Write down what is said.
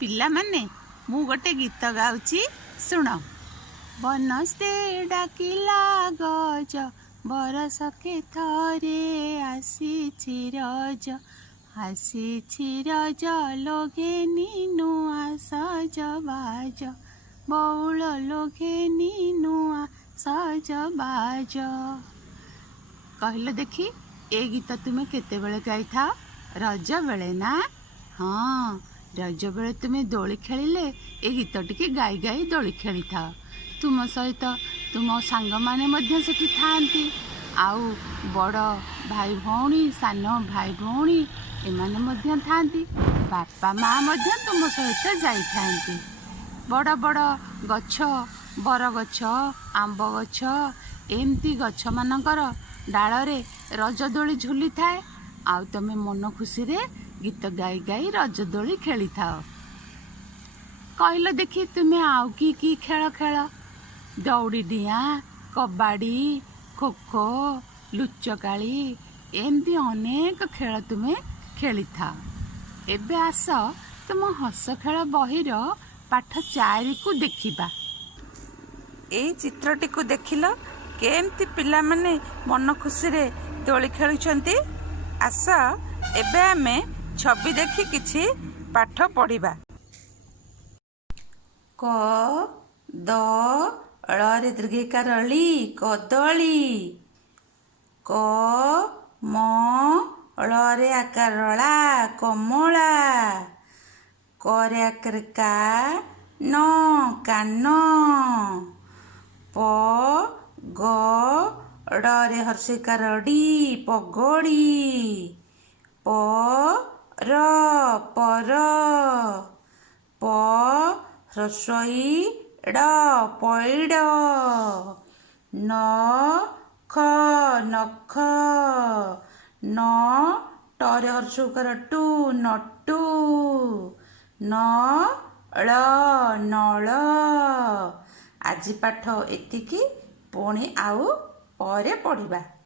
ପିଲାମାନେ ମୁଁ ଗୋଟେ ଗୀତ ଗାଉଛି ଶୁଣ। ବନସ୍ତେ ଡାକିଲା ଗଜ ବରଷକେ ଥରେ ଆସିଛି ରଜ। ଆସିଛି ରଜ ଲଗେନି ନୂଆ ସଜବାଜ। ବଉଳ ଲଗେନି ନୂଆ ସଜବାଜ। କହିଲ ଦେଖି ଏ ଗୀତ ତୁମେ କେତେବେଳେ ଗାଇଥାଅ? ରଜ ବେଳେ ନା? ହଁ, ରଜ ବେଳେ ତୁମେ ଦୋଳି ଖେଳିଲେ ଏ ଗୀତ ଟିକେ ଗାଇ ଗାଇ ଦୋଳି ଖେଳିଥାଅ। ତୁମ ସହିତ ତୁମ ସାଙ୍ଗମାନେ ମଧ୍ୟ ସେଠି ଥାଆନ୍ତି। ଆଉ ବଡ଼ ଭାଇ ଭଉଣୀ, ସାନ ଭାଇ ଭଉଣୀ ଏମାନେ ମଧ୍ୟ ଥାଆନ୍ତି। ବାପା ମା ମଧ୍ୟ ତୁମ ସହିତ ଯାଇଥାନ୍ତି। ବଡ଼ ବଡ଼ ଗଛ, ବରଗଛ, ଆମ୍ବ ଗଛ ଏମିତି ଗଛମାନଙ୍କର ଡାଳରେ ରଜ ଦୋଳି ଝୁଲିଥାଏ। ଆଉ ତମେ ମନ ଖୁସିରେ ଗୀତ ଗାଇ ଗାଇ ରଜ ଦୋଳି ଖେଳିଥାଅ। କହିଲ ଦେଖି ତୁମେ ଆଉ କି ଖେଳ ଖେଳ? ଦଉଡ଼ି ଡିଆଁ, କବାଡ଼ି, ଖୋଖୋ, ଲୁଚକାଳି ଏମିତି ଅନେକ ଖେଳ ତୁମେ ଖେଳିଥାଅ। ଏବେ ଆସ ତୁମ ହସ ଖେଳ ବହିର ପାଠ 4କୁ ଦେଖିବା। ଏଇ ଚିତ୍ରଟିକୁ ଦେଖିଲ କେମିତି ପିଲାମାନେ ମନ ଖୁସିରେ ଦୋଳି ଖେଳୁଛନ୍ତି। ଆସ ଏବେ ଆମେ ଛବି ଦେଖି କିଛି ପାଠ ପଢ଼ିବା। କ ଦ ଳରେ ଦୀର୍ଘିକାର ଳି କଦଳୀ। କ ମ ଳରେ ଆକାର ଳା କମଳା। କରେ ଆକାର କା ନ କାନ। ପ ଗ ଡ଼ରେ ହର୍ଷିକାର ଡି ପଗଡ଼ି। ପ ର ପର। ପ ହ୍ରସ୍ୱ ଇ ଡ଼ ପଇଡ଼। ନ ଖ ନଖ। ନ ଟରେ ହର୍ଷଉକାର ଟୁ ନଟୁ। ନ ଳ ନଳ। ଆଜି ପାଠ ଏତିକି, ପୁଣି ଆଉ ପରେ ପଢ଼ିବା।